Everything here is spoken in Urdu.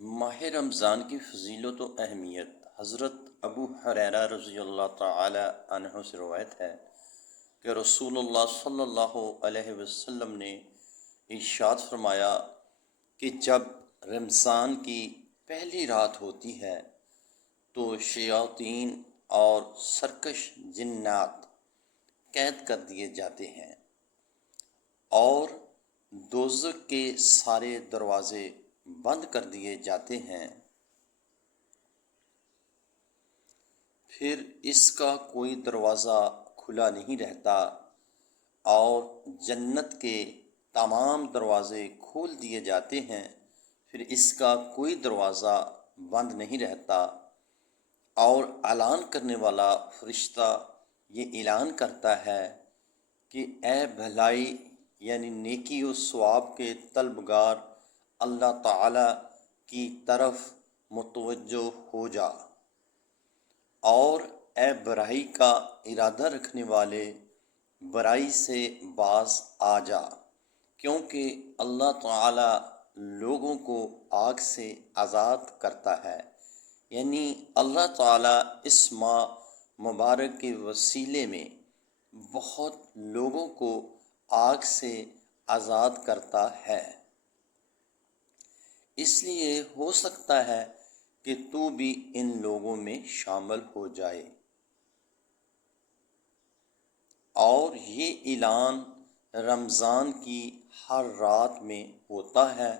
ماہ رمضان کی فضیلت و اہمیت۔ حضرت ابو ہریرہ رضی اللہ تعالی عنہ سے روایت ہے کہ رسول اللہ صلی اللہ علیہ وسلم نے ارشاد فرمایا کہ جب رمضان کی پہلی رات ہوتی ہے تو شیاطین اور سرکش جنات قید کر دیے جاتے ہیں اور دوزخ کے سارے دروازے بند کر دیے جاتے ہیں، پھر اس کا کوئی دروازہ کھلا نہیں رہتا اور جنت کے تمام دروازے کھول دیے جاتے ہیں، پھر اس کا کوئی دروازہ بند نہیں رہتا اور اعلان کرنے والا فرشتہ یہ اعلان کرتا ہے کہ اے بھلائی یعنی نیکی و ثواب کے طلبگار اللہ تعالی کی طرف متوجہ ہو جا، اور اے برائی کا ارادہ رکھنے والے برائی سے باز آ جا، کیونکہ اللہ تعالی لوگوں کو آگ سے آزاد کرتا ہے۔ یعنی اللہ تعالی اس ماہ مبارک کے وسیلے میں بہت لوگوں کو آگ سے آزاد کرتا ہے، اس لیے ہو سکتا ہے کہ تو بھی ان لوگوں میں شامل ہو جائے۔ اور یہ اعلان رمضان کی ہر رات میں ہوتا ہے